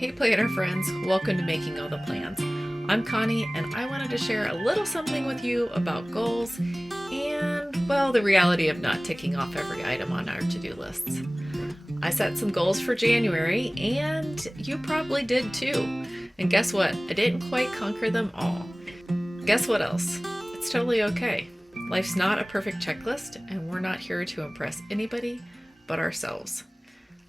Hey planner friends, welcome to Making All the Plans. I'm Connie and I wanted to share a little something with you about goals and, well, the reality of not ticking off every item on our to-do lists. I set some goals for January and you probably did too. And guess what? I didn't quite conquer them all. Guess what else? It's totally okay. Life's not a perfect checklist and we're not here to impress anybody but ourselves.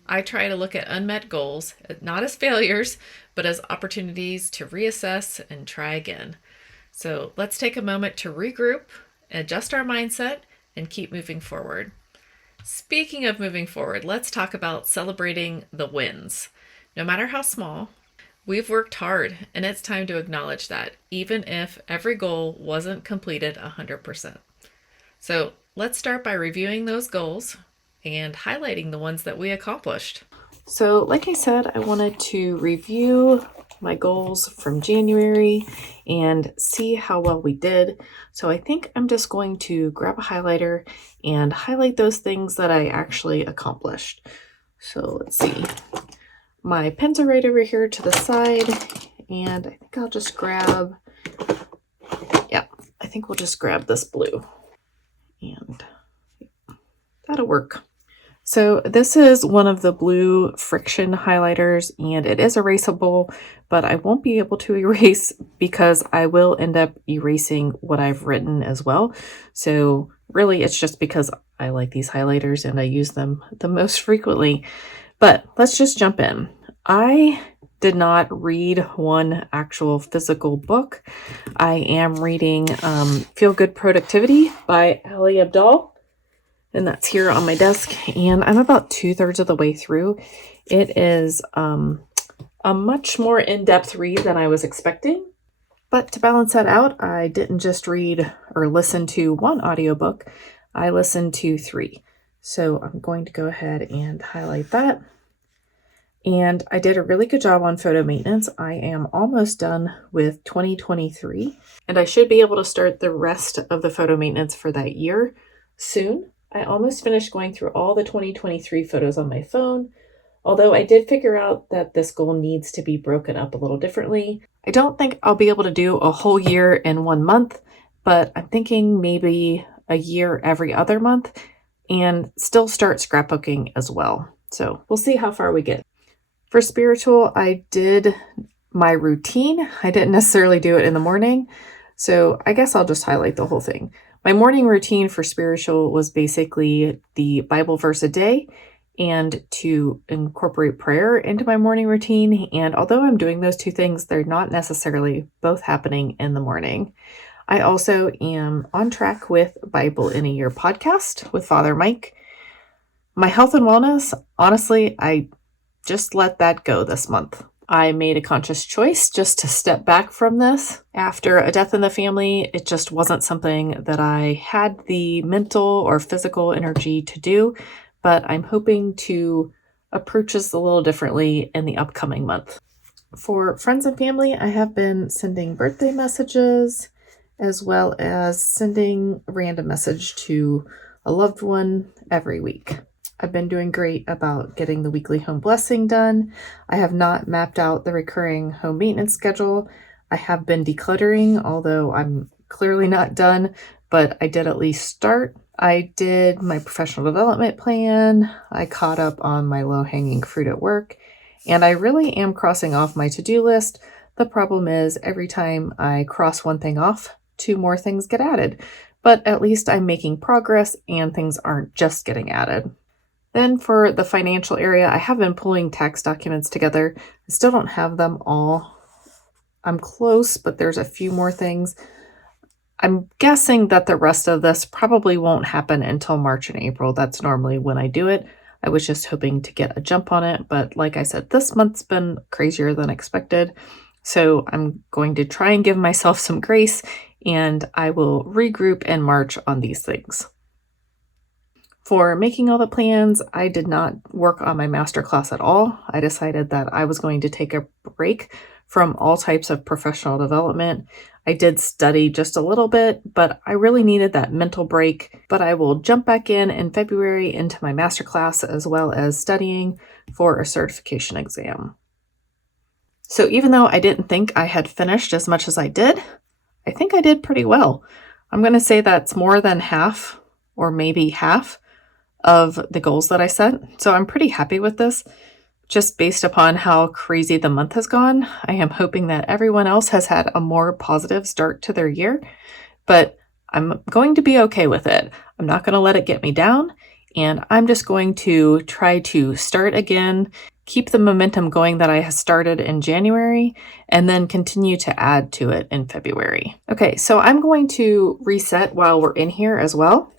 I try to look at unmet goals not as failures, but as opportunities to reassess and try again. So let's take a moment to regroup, adjust our mindset, and keep moving forward. Speaking of moving forward, let's talk about celebrating the wins. No matter how small, we've worked hard, and it's time to acknowledge that, even if every goal wasn't completed 100%. So let's start by reviewing those goals and highlighting the ones that we accomplished. So, like I said, I wanted to review my goals from January and see how well we did. So, I think I'm just going to grab a highlighter and highlight those things that I actually accomplished. So, let's see. My pens are right over here to the side, and I think I'll just grab, I think we'll just grab this blue, and that'll work. So this is one of the blue friction highlighters and it is erasable, but I won't be able to erase because I will end up erasing what I've written as well. So really it's just because I like these highlighters and I use them the most frequently. But let's just jump in. I did not read one actual physical book. I am reading Feel Good Productivity by Ali Abdaal. And that's here on my desk, and I'm about 2/3 of the way through. It is a much more in-depth read than I was expecting. But to balance that out, I didn't just read or listen to one audiobook, I listened to 3. So I'm going to go ahead and highlight that. And I did a really good job on photo maintenance. I am almost done with 2023, and I should be able to start the rest of the photo maintenance for that year soon. I almost finished going through all the 2023 photos on my phone, although I did figure out that this goal needs to be broken up a little differently. I don't think I'll be able to do a whole year in 1 month, but I'm thinking maybe a year every other month and still start scrapbooking as well. So we'll see how far we get. For spiritual, I did my routine. I didn't necessarily do it in the morning, so I guess I'll just highlight the whole thing. My morning routine for spiritual was basically the Bible verse a day and to incorporate prayer into my morning routine. And although I'm doing those two things, they're not necessarily both happening in the morning. I also am on track with Bible in a Year podcast with Father Mike. My health and wellness, honestly, I just let that go this month. I made a conscious choice just to step back from this. After a death in the family, it just wasn't something that I had the mental or physical energy to do, but I'm hoping to approach this a little differently in the upcoming month. For friends and family, I have been sending birthday messages as well as sending a random message to a loved one every week. I've been doing great about getting the weekly home blessing done. I have not mapped out the recurring home maintenance schedule. I have been decluttering, although I'm clearly not done, but I did at least start. I did my professional development plan. I caught up on my low-hanging fruit at work, and I really am crossing off my to-do list. The problem is every time I cross one thing off, 2 more things get added, but at least I'm making progress and things aren't just getting added. Then for the financial area, I have been pulling tax documents together. I still don't have them all. I'm close, but there's a few more things. I'm guessing that the rest of this probably won't happen until March and April. That's normally when I do it. I was just hoping to get a jump on it, but like I said, this month's been crazier than expected. So I'm going to try and give myself some grace, and I will regroup in March on these things. For making all the plans, I did not work on my masterclass at all. I decided that I was going to take a break from all types of professional development. I did study just a little bit, but I really needed that mental break. But I will jump back in February into my masterclass as well as studying for a certification exam. So even though I didn't think I had finished as much as I did, I think I did pretty well. I'm going to say that's more than half or maybe half of the goals that I set. So I'm pretty happy with this. Just based upon how crazy the month has gone, I am hoping that everyone else has had a more positive start to their year, but I'm going to be okay with it. I'm not going to let it get me down, and I'm just going to try to start again, keep the momentum going that I started in January, and then continue to add to it in February. Okay, so I'm going to reset while we're in here as well.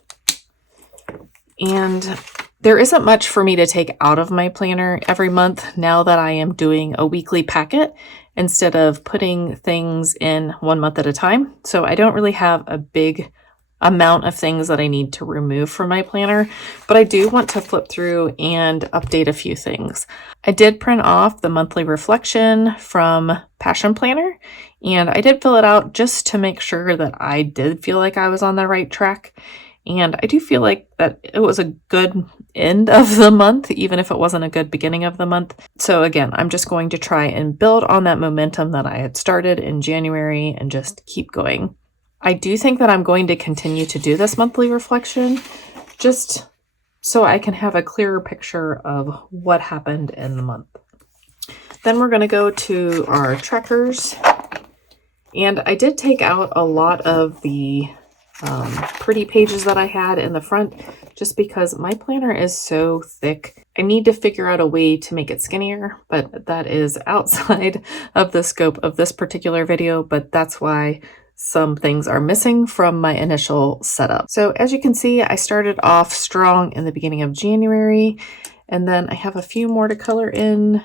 And there isn't much for me to take out of my planner every month now that I am doing a weekly packet instead of putting things in 1 month at a time. So I don't really have a big amount of things that I need to remove from my planner, but I do want to flip through and update a few things. I did print off the monthly reflection from Passion Planner, and I did fill it out just to make sure that I did feel like I was on the right track. And I do feel like that it was a good end of the month, even if it wasn't a good beginning of the month. So again, I'm just going to try and build on that momentum that I had started in January and just keep going. I do think that I'm going to continue to do this monthly reflection just so I can have a clearer picture of what happened in the month. Then we're going to go to our trackers. And I did take out a lot of the pretty pages that I had in the front just because my planner is so thick. I need to figure out a way to make it skinnier, but that is outside of the scope of this particular video, but that's why some things are missing from my initial setup. So as you can see, I started off strong in the beginning of January, and then I have a few more to color in.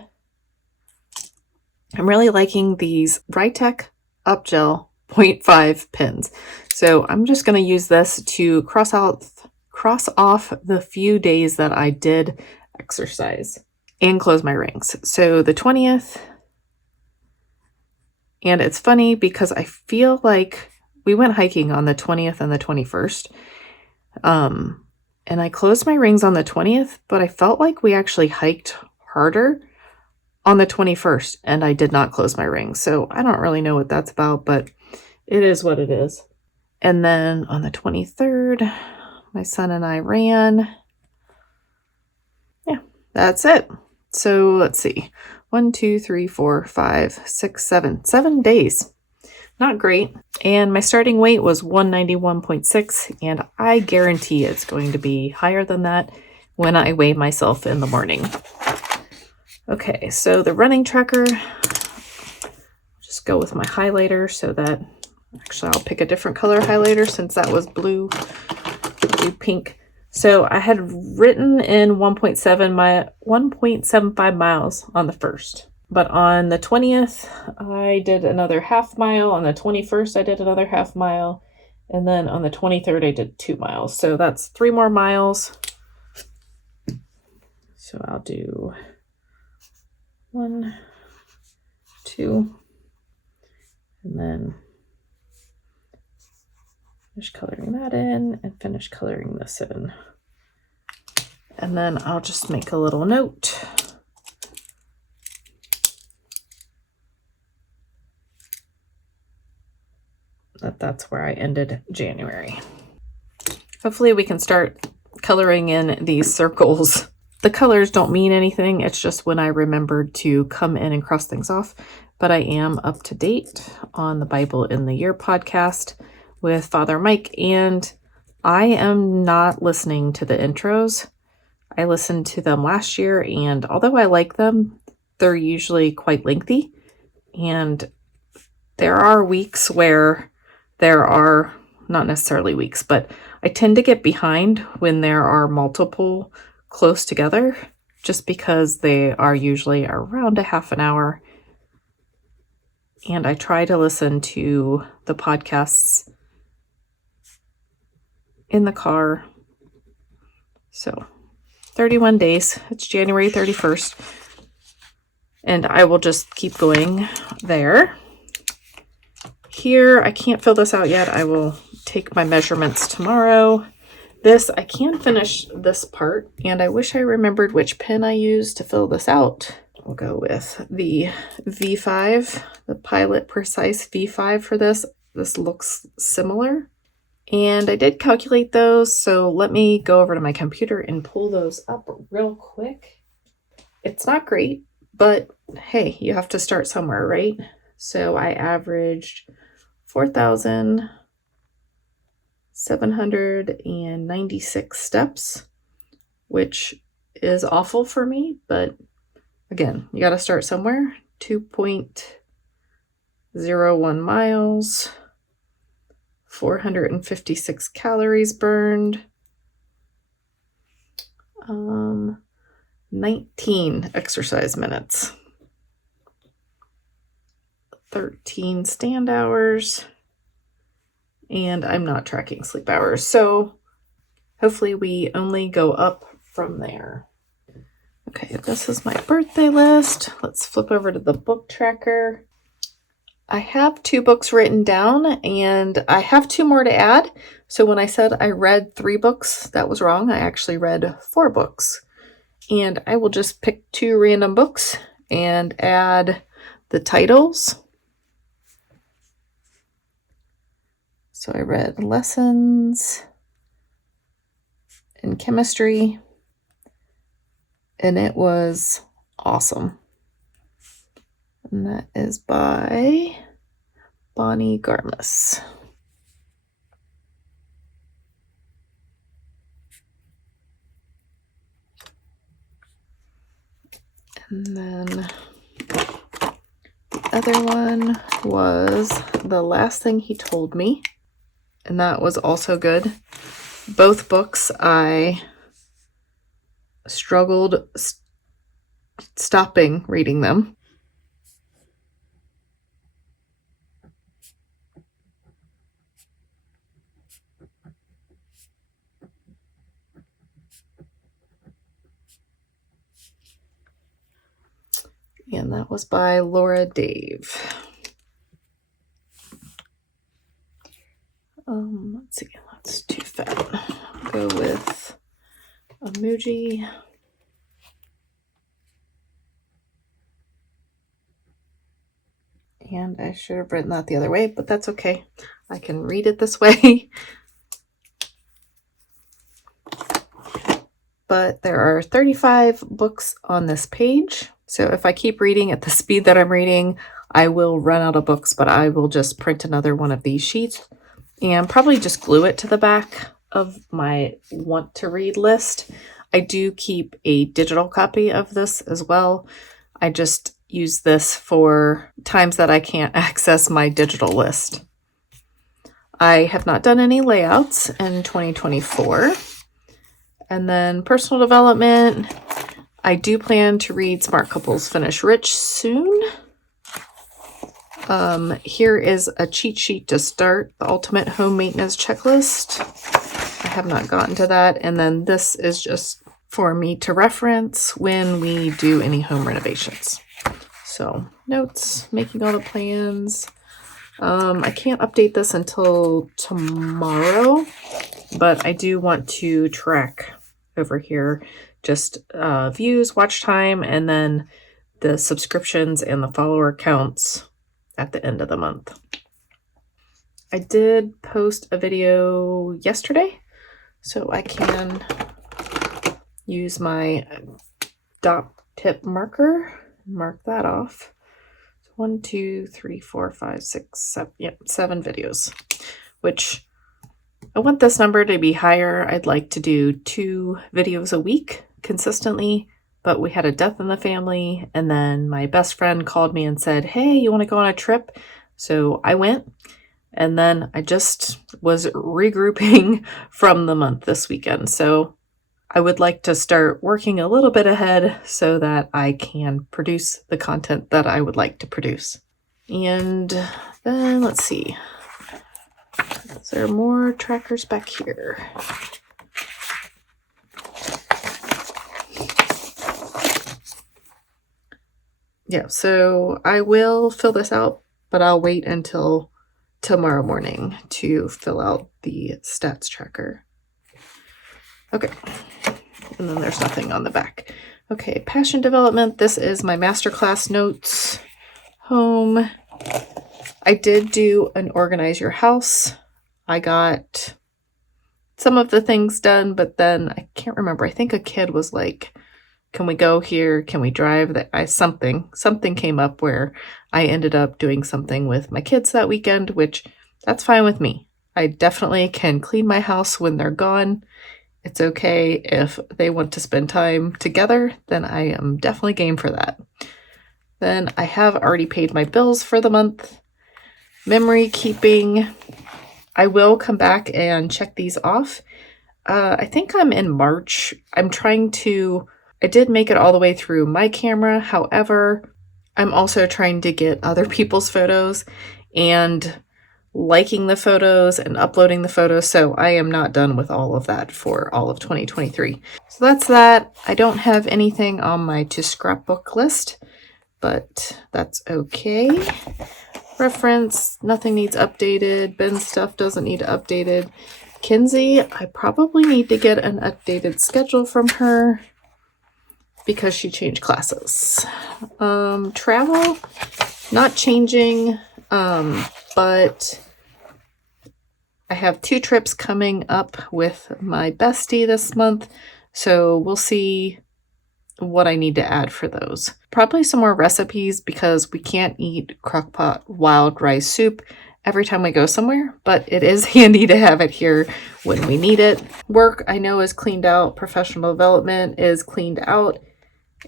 I'm really liking these Rytech Up Gel 0.5 pins. So I'm just going to use this to cross off the few days that I did exercise and close my rings. So the 20th, and it's funny because I feel like we went hiking on the 20th and the 21st. And I closed my rings on the 20th, but I felt like we actually hiked harder on the 21st and I did not close my rings. So I don't really know what that's about, but it is what it is. And then on the 23rd, my son and I ran. Yeah, that's it. So let's see. 1, 2, 3, 4, 5, 6, 7. 7 days. Not great. And my starting weight was 191.6, and I guarantee it's going to be higher than that when I weigh myself in the morning. Okay, so the running tracker, just go with my highlighter so that, actually I'll pick a different color highlighter since that was blue. I'll do pink. So I had written in 1.75 miles on the 1st. But on the 20th, I did another half mile. On the 21st, I did another half mile. And then on the 23rd, I did 2 miles. So that's 3 more miles. So I'll do 1, 2, and then finish coloring that in and finish coloring this in. And then I'll just make a little note. That's where I ended January. Hopefully we can start coloring in these circles. The colors don't mean anything. It's just when I remembered to come in and cross things off. But I am up to date on the Bible in the Year podcast with Father Mike, and I am not listening to the intros. I listened to them last year, and although I like them, they're usually quite lengthy. And there are weeks where there are, not necessarily weeks, but I tend to get behind when there are multiple close together, just because they are usually around a half an hour. And I try to listen to the podcasts in the car. So 31 days, it's January 31st. And I will just keep going there. Here, I can't fill this out yet. I will take my measurements tomorrow. This, I can finish this part, and I wish I remembered which pen I used to fill this out. we'll go with the V5, the Pilot Precise V5 for this. This looks similar. And I did calculate those, so let me go over to my computer and pull those up real quick. It's not great, but hey, you have to start somewhere, right? So I averaged 4,796 steps, which is awful for me, but again, you got to start somewhere. 2.01 miles, 456 calories burned, 19 exercise minutes, 13 stand hours, and I'm not tracking sleep hours. So hopefully we only go up from there. Okay, this is my birthday list. Let's flip over to the book tracker. I have 2 books written down and I have 2 more to add. So when I said I read 3 books, that was wrong. I actually read 4 books. And I will just pick 2 random books and add the titles. So I read Lessons in Chemistry, and it was awesome. And that is by Bonnie Garmus. And then the other one was The Last Thing He Told Me, and that was also good. Both books I struggled stopping reading them. And that was by Laura Dave. Let's see, that's too fat. I'll go with Emoji. And I should have written that the other way, but that's okay. I can read it this way. But there are 35 books on this page. So if I keep reading at the speed that I'm reading, I will run out of books, but I will just print another one of these sheets and probably just glue it to the back of my want to read list. I do keep a digital copy of this as well. I just use this for times that I can't access my digital list. I have not done any layouts in 2024. And then personal development, I do plan to read Smart Couples Finish Rich soon. Here is a cheat sheet to start the ultimate home maintenance checklist. I have not gotten to that. And then this is just for me to reference when we do any home renovations. So notes, making all the plans. I can't update this until tomorrow, but I do want to track over here just views, watch time, and then the subscriptions and the follower counts at the end of the month. I did post a video yesterday, so I can use my dot tip marker, mark that off. 1, 2, 3, 4, 5, 6, 7, yep, 7 videos, which I want this number to be higher. I'd like to do 2 videos a week consistently, but we had a death in the family, and then my best friend called me and said, hey, you want to go on a trip? So I went, and then I just was regrouping from the month this weekend. So I would like to start working a little bit ahead so that I can produce the content that I would like to produce. And then let's see. Is there more trackers back here? Yeah, so I will fill this out, but I'll wait until tomorrow morning to fill out the stats tracker. Okay, and then there's nothing on the back. Okay, passion development. This is my masterclass notes. Home. I did do an organize your house. I got some of the things done, but then I can't remember. I think a kid was like, can we go here? Can we drive? Something came up where I ended up doing something with my kids that weekend, which that's fine with me. I definitely can clean my house when they're gone. It's okay if they want to spend time together, then I am definitely game for that. Then I have already paid my bills for the month. Memory keeping. I will come back and check these off. I think I'm in March. I did make it all the way through my camera. However, I'm also trying to get other people's photos and liking the photos and uploading the photos. So I am not done with all of that for all of 2023. So that's that. I don't have anything on my to scrapbook list, but that's okay. Reference, nothing needs updated. Ben's stuff doesn't need updated. Kinsey, I probably need to get an updated schedule from her because she changed classes. Travel, not changing, but I have 2 trips coming up with my bestie this month, so we'll see what I need to add for those. Probably some more recipes because we can't eat crockpot wild rice soup every time we go somewhere, but it is handy to have it here when we need it. Work I know is cleaned out, professional development is cleaned out,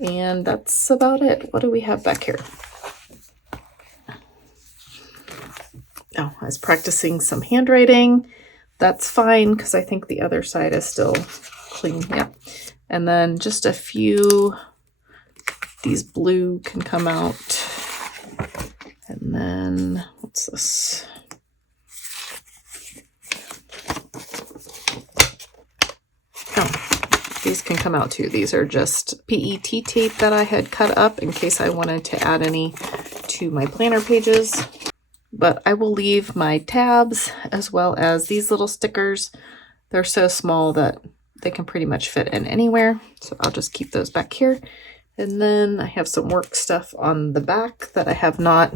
and that's about it. What do we have back here? Oh, I was practicing some handwriting. That's fine because I think the other side is still clean. Yeah. And then just a few, these blue can come out. And then, what's this? Oh, these can come out too. These are just PET tape that I had cut up in case I wanted to add any to my planner pages. But I will leave my tabs as well as these little stickers. They're so small that they can pretty much fit in anywhere. So I'll just keep those back here. And then I have some work stuff on the back that I have not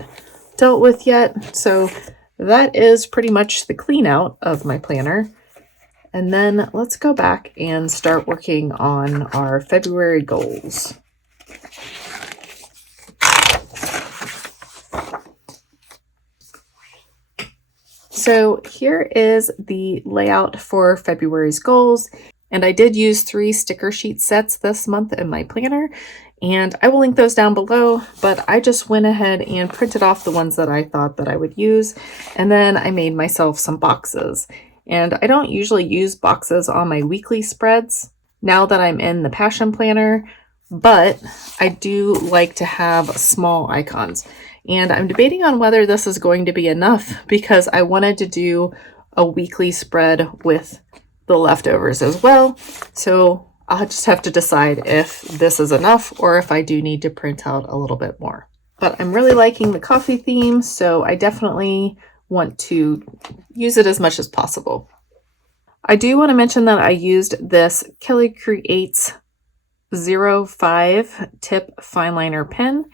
dealt with yet. So that is pretty much the clean out of my planner. And then let's go back and start working on our February goals. So here is the layout for February's goals. And I did use 3 sticker sheet sets this month in my planner, and I will link those down below, but I just went ahead and printed off the ones that I thought that I would use, and then I made myself some boxes. And I don't usually use boxes on my weekly spreads now that I'm in the Passion Planner, but I do like to have small icons. And I'm debating on whether this is going to be enough because I wanted to do a weekly spread with the leftovers as well. So I'll just have to decide if this is enough or if I do need to print out a little bit more. But I'm really liking the coffee theme, so I definitely want to use it as much as possible. I do want to mention that I used this Kelly Creates 05 tip fine liner pen,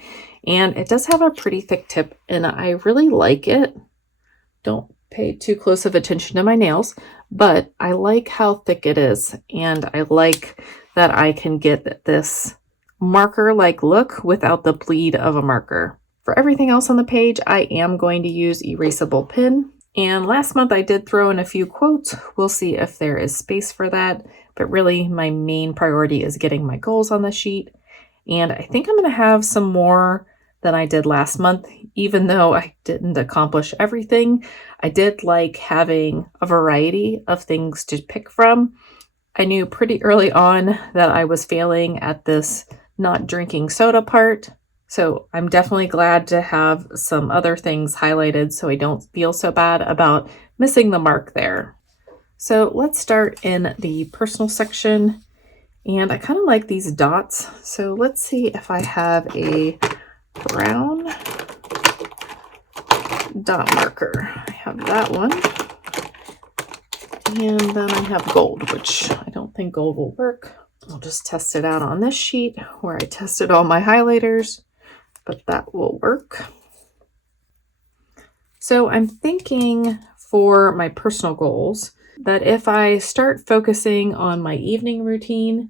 and it does have a pretty thick tip and I really like it. Don't pay too close of attention to my nails, but I like how thick it is, and I like that I can get this marker-like look without the bleed of a marker. For everything else on the page, I am going to use erasable pen. And last month I did throw in a few quotes. We'll see if there is space for that, but really my main priority is getting my goals on the sheet. And I think I'm going to have some more than I did last month, even though I didn't accomplish everything. I did like having a variety of things to pick from. I knew pretty early on that I was failing at this not drinking soda part. So I'm definitely glad to have some other things highlighted so I don't feel so bad about missing the mark there. So let's start in the personal section. And I kind of like these dots. So let's see if I have a brown dot marker. I have that one. And then I have gold, which I don't think gold will work. I'll just test it out on this sheet where I tested all my highlighters, but that will work. So I'm thinking for my personal goals that if I start focusing on my evening routine,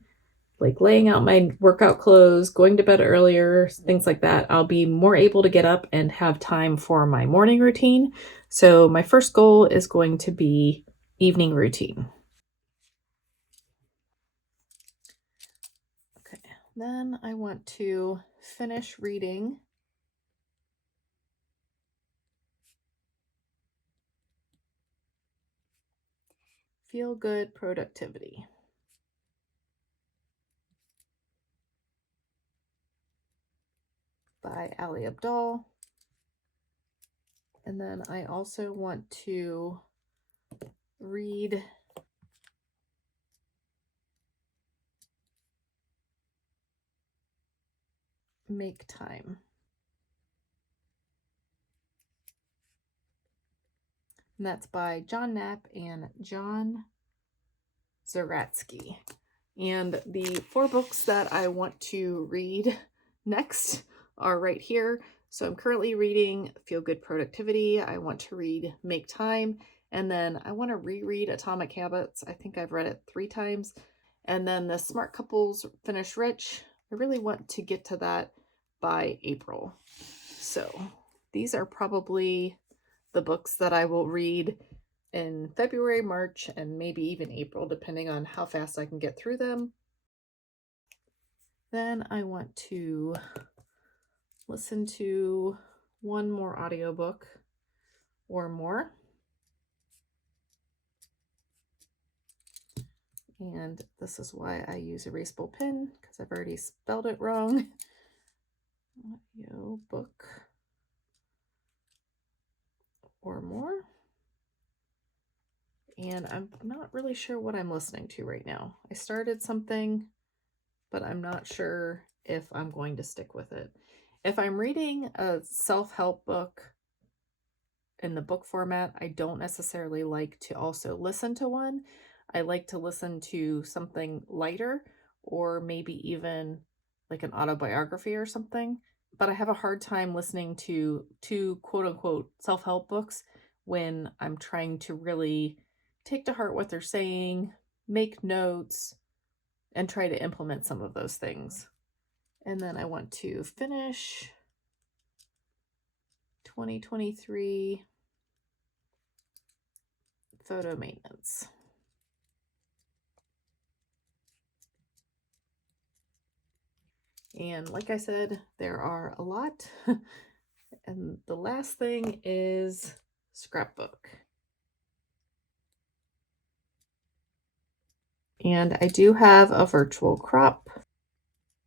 like laying out my workout clothes, going to bed earlier, things like that, I'll be more able to get up and have time for my morning routine. So my first goal is going to be evening routine. Okay, then I want to finish reading Feel Good Productivity by Ali Abdaal. And then I also want to read Make Time. And that's by John Knapp and John Zaratsky. And the 4 books that I want to read next are right here. So I'm currently reading Feel Good Productivity. I want to read Make Time. And then I want to reread Atomic Habits. I think I've read it 3 times. And then the Smart Couples Finish Rich. I really want to get to that by April. So these are probably the books that I will read in February, March, and maybe even April, depending on how fast I can get through them. Then I want to listen to one more audiobook or more. And this is why I use erasable pen, because I've already spelled it wrong. Audiobook or more. And I'm not really sure what I'm listening to right now. I started something, but I'm not sure if I'm going to stick with it. If I'm reading a self-help book in the book format, I don't necessarily like to also listen to one. I like to listen to something lighter or maybe even like an autobiography or something. But I have a hard time listening to quote unquote self-help books when I'm trying to really take to heart what they're saying, make notes, and try to implement some of those things. And then I want to finish 2023 photo maintenance. And like I said, there are a lot. And the last thing is scrapbook. And I do have a virtual crop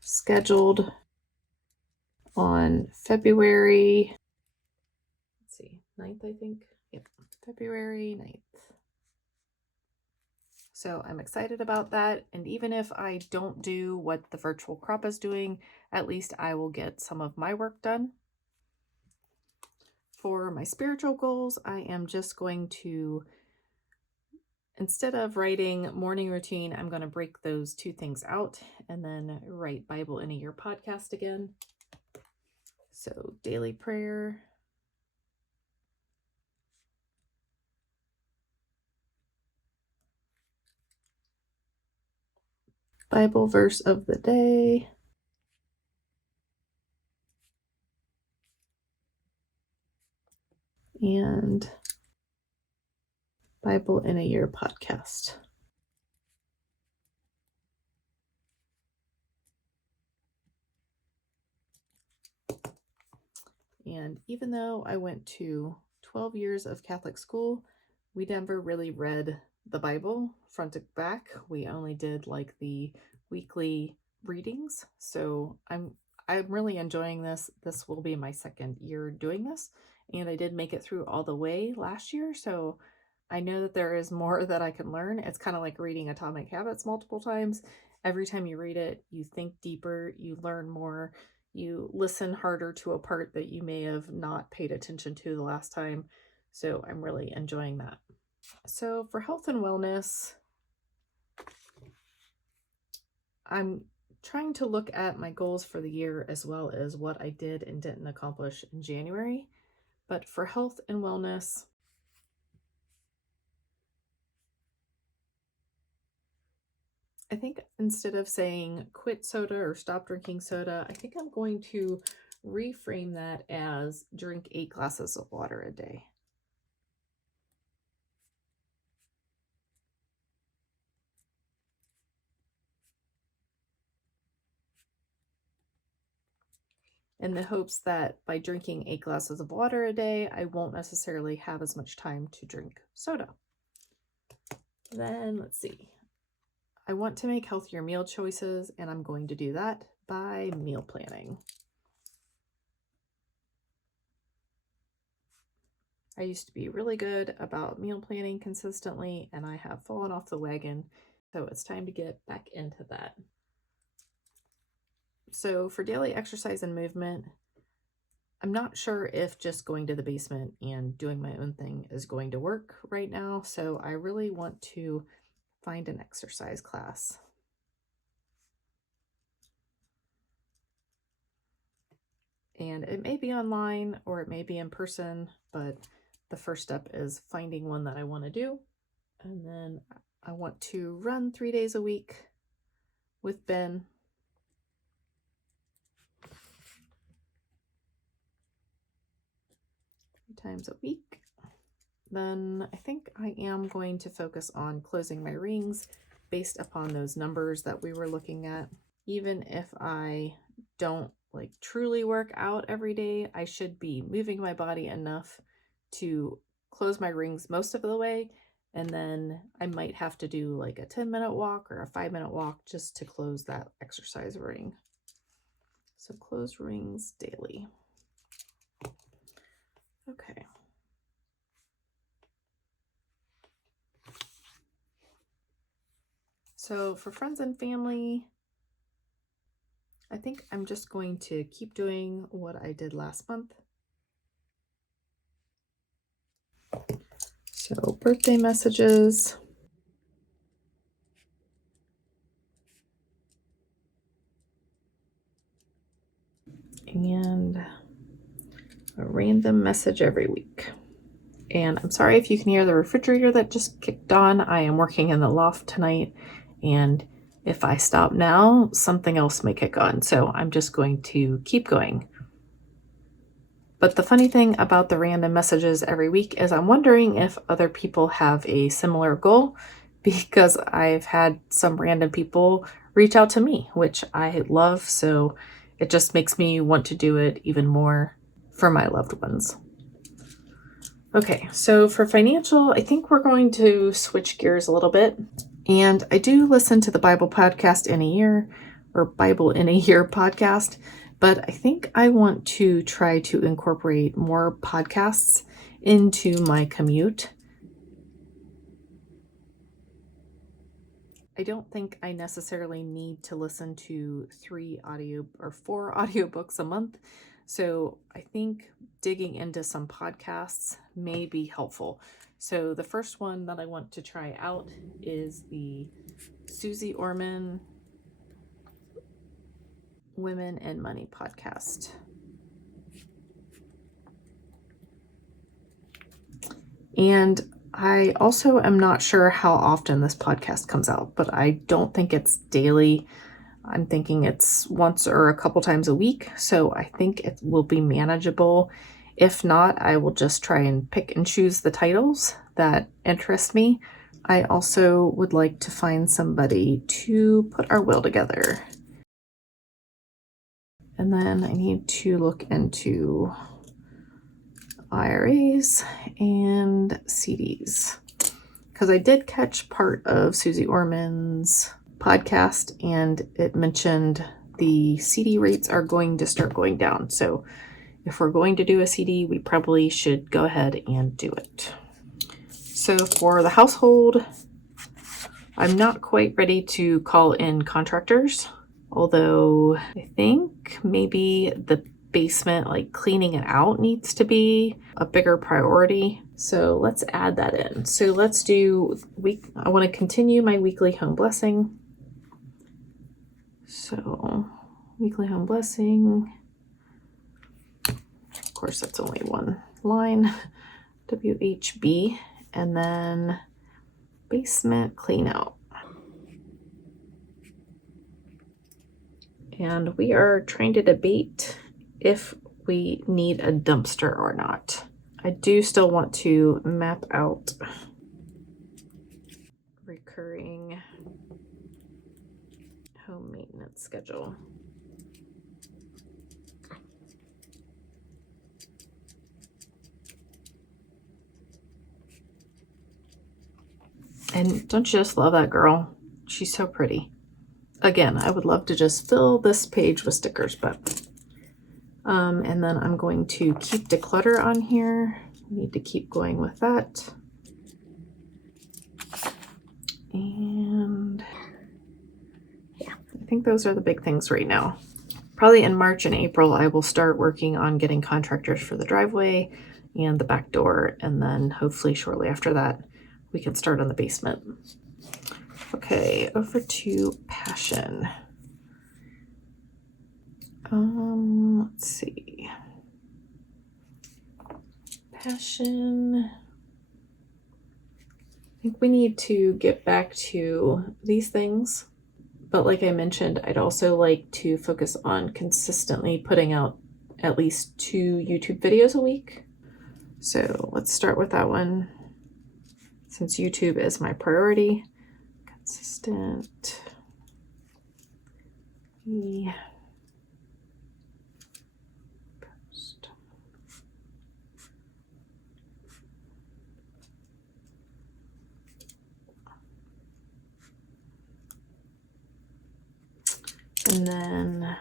scheduled on February, let's see, 9th, I think. Yep, February 9th. So I'm excited about that. And even if I don't do what the virtual crop is doing, at least I will get some of my work done. For my spiritual goals, I am just going to, instead of writing morning routine, I'm going to break those 2 things out and then write Bible in a Year podcast again. So daily prayer, Bible verse of the day, and Bible in a Year podcast. And even though I went to 12 years of Catholic school, we never really read the Bible front to back. We only did like the weekly readings. So I'm really enjoying this. This will be my 2nd year doing this, and I did make it through all the way last year. So I know that there is more that I can learn. It's kind of like reading Atomic Habits multiple times. Every time you read it, you think deeper, you learn more, you listen harder to a part that you may have not paid attention to the last time. So I'm really enjoying that. So for health and wellness, I'm trying to look at my goals for the year as well as what I did and didn't accomplish in January. But for health and wellness, I think instead of saying quit soda or stop drinking soda, I think I'm going to reframe that as drink 8 glasses of water a day. In the hopes that by drinking 8 glasses of water a day, I won't necessarily have as much time to drink soda. Then let's see. I want to make healthier meal choices, and I'm going to do that by meal planning. I used to be really good about meal planning consistently, and I have fallen off the wagon, so it's time to get back into that. So for daily exercise and movement, I'm not sure if just going to the basement and doing my own thing is going to work right now, so I really want to find an exercise class. And it may be online or it may be in person, but the first step is finding one that I want to do. And then I want to run 3 days a week with Ben. 3 times a week. Then I think I am going to focus on closing my rings based upon those numbers that we were looking at. Even if I don't truly work out every day, I should be moving my body enough to close my rings most of the way. And then I might have to do like a 10-minute walk or a 5-minute walk just to close that exercise ring. So close rings daily. Okay. So for friends and family, I think I'm just going to keep doing what I did last month. So birthday messages. And a random message every week. And I'm sorry if you can hear the refrigerator that just kicked on. I am working in the loft tonight, and if I stop now, something else may kick on. So I'm just going to keep going. But the funny thing about the random messages every week is I'm wondering if other people have a similar goal, because I've had some random people reach out to me, which I love. So it just makes me want to do it even more for my loved ones. Okay, so for financial, I think we're going to switch gears a little bit. And I do listen to the Bible podcast in a year, or Bible in a year podcast, but I think I want to try to incorporate more podcasts into my commute. I don't think I necessarily need to listen to 4 audiobooks a month. So I think digging into some podcasts may be helpful. So the first one that I want to try out is the Susie Orman Women and Money podcast. And I also am not sure how often this podcast comes out, but I don't think it's daily. I'm thinking it's once or a couple times a week, so I think it will be manageable. If not, I will just try and pick and choose the titles that interest me. I also would like to find somebody to put our will together. And then I need to look into IRAs and CDs, because I did catch part of Susie Orman's podcast and it mentioned the CD rates are going to start going down. So if we're going to do a CD, we probably should go ahead and do it. So for the household, I'm not quite ready to call in contractors, although I think maybe the basement, cleaning it out, needs to be a bigger priority. So let's add that in. So let's do I want to continue my weekly home blessing. So weekly home blessing. Of course, that's only one line. WHB, and then basement clean out. And we are trying to debate if we need a dumpster or not. I do still want to map out recurring home maintenance schedule. And don't you just love that girl? She's so pretty. Again, I would love to just fill this page with stickers, but and then I'm going to keep declutter on here. Need to keep going with that. And yeah, I think those are the big things right now. Probably in March and April, I will start working on getting contractors for the driveway and the back door. And then hopefully shortly after that, we can start on the basement. Okay, over to passion. Let's see. Passion. I think we need to get back to these things. But like I mentioned, I'd also like to focus on consistently putting out at least 2 YouTube videos a week. So let's start with that one. Since YouTube is my priority, consistent. Post. And then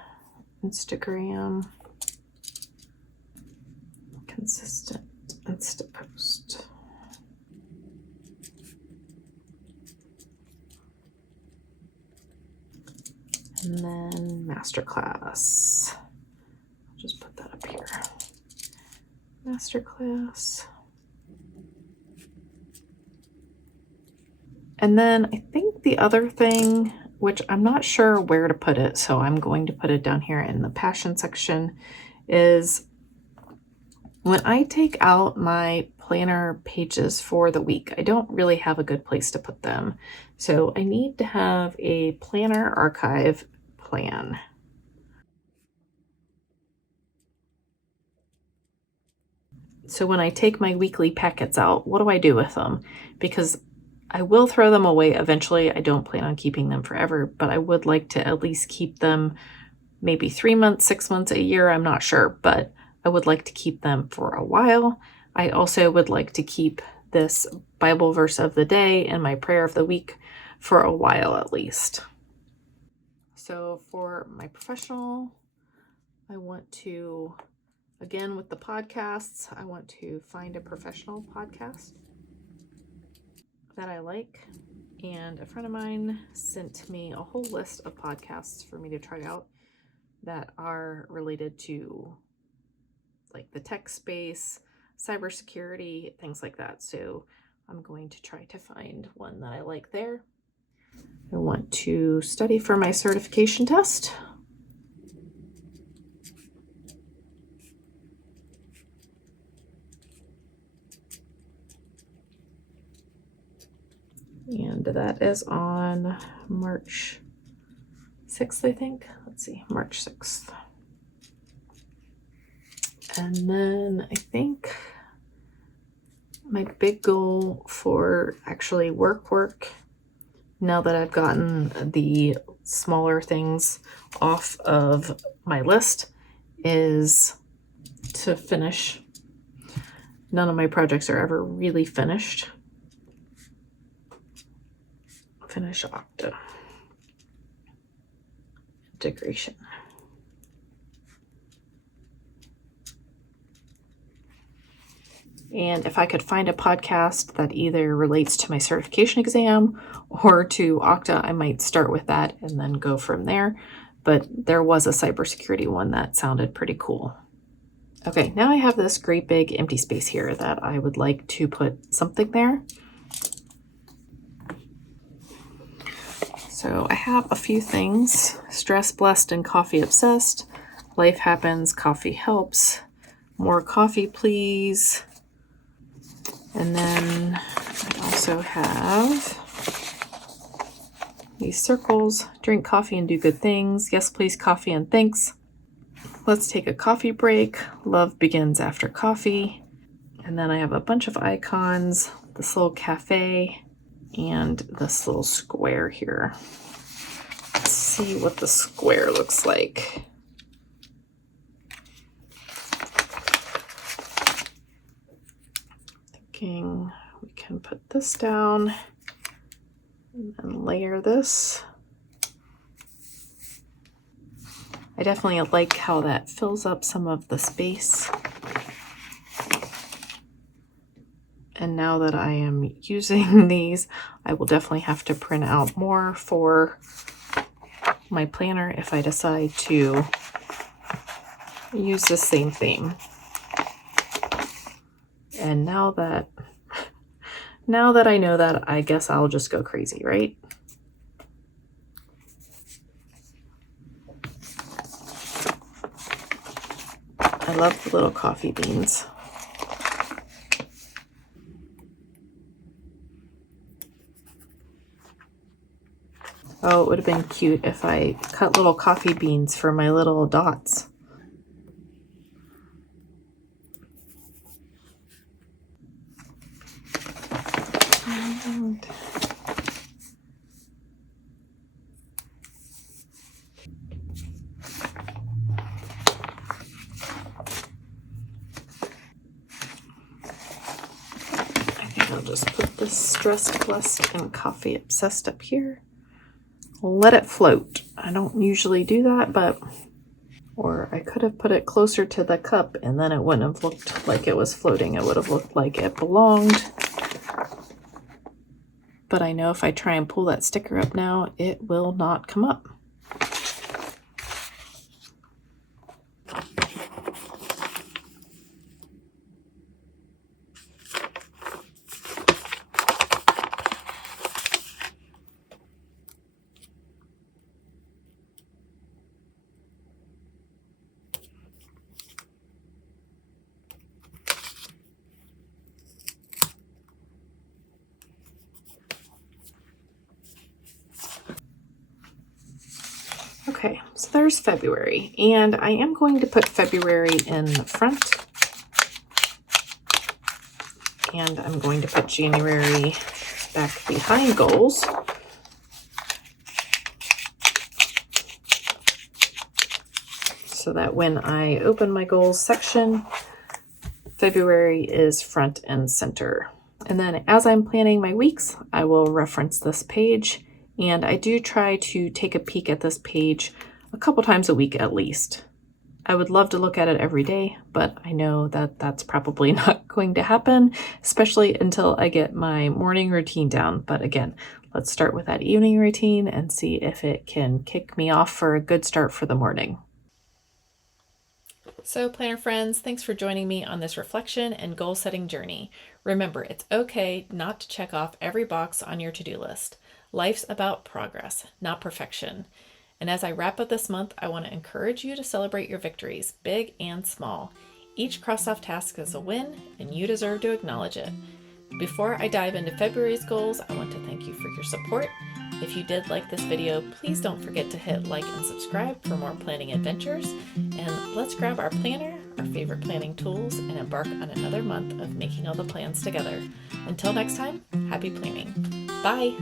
Instagram, consistent Insta post. And then masterclass. I'll just put that up here. Masterclass. And then I think the other thing, which I'm not sure where to put it, so I'm going to put it down here in the passion section, is when I take out my planner pages for the week, I don't really have a good place to put them. So I need to have a planner archive plan. So when I take my weekly packets out, what do I do with them? Because I will throw them away eventually. I don't plan on keeping them forever, but I would like to at least keep them maybe 3 months, 6 months, a year. I'm not sure, but I would like to keep them for a while. I also would like to keep this Bible verse of the day and my prayer of the week for a while at least. So for my professional, I want to, again, with the podcasts, I want to find a professional podcast that I like. And a friend of mine sent me a whole list of podcasts for me to try out that are related to like the tech space, cybersecurity, things like that. So I'm going to try to find one that I like there. I want to study for my certification test. And that is on March 6th, I think. Let's see, March 6th. And then I think my big goal for actually work, now that I've gotten the smaller things off of my list, is to finish. None of my projects are ever really finished. Finish Okta integration. And if I could find a podcast that either relates to my certification exam or to Okta, I might start with that and then go from there. But there was a cybersecurity one that sounded pretty cool. Okay, now I have this great big empty space here that I would like to put something there. So I have a few things: stress blessed and coffee obsessed, life happens, coffee helps, more coffee please, and then I also have these circles: drink coffee and do good things, yes please coffee and thanks, let's take a coffee break, love begins after coffee. And then I have a bunch of icons, this little cafe and this little square here. Let's see what the square looks like. Thinking we can put this down and then layer this. I definitely like how that fills up some of the space. And now that I am using these, I will definitely have to print out more for my planner if I decide to use the same theme. And now that I know that, I guess I'll just go crazy, right? I love the little coffee beans. Oh, it would have been cute if I cut little coffee beans for my little dots. And I think I'll just put this stressed, blessed, and coffee obsessed up here. Let it float. I don't usually do that, but, or I could have put it closer to the cup and then it wouldn't have looked like it was floating. It would have looked like it belonged. But I know if I try and pull that sticker up now, it will not come up. Okay, so there's February, and I am going to put February in the front, and I'm going to put January back behind goals. So that when I open my goals section, February is front and center. And then as I'm planning my weeks, I will reference this page. And I do try to take a peek at this page a couple times a week at least. I would love to look at it every day, but I know that that's probably not going to happen, especially until I get my morning routine down. But again, let's start with that evening routine and see if it can kick me off for a good start for the morning. So planner friends, thanks for joining me on this reflection and goal setting journey. Remember, it's okay not to check off every box on your to-do list. Life's about progress, not perfection. And as I wrap up this month, I want to encourage you to celebrate your victories, big and small. Each cross-off task is a win, and you deserve to acknowledge it. Before I dive into February's goals, I want to thank you for your support. If you did like this video, please don't forget to hit like and subscribe for more planning adventures. And let's grab our planner, our favorite planning tools, and embark on another month of making all the plans together. Until next time, happy planning. Bye!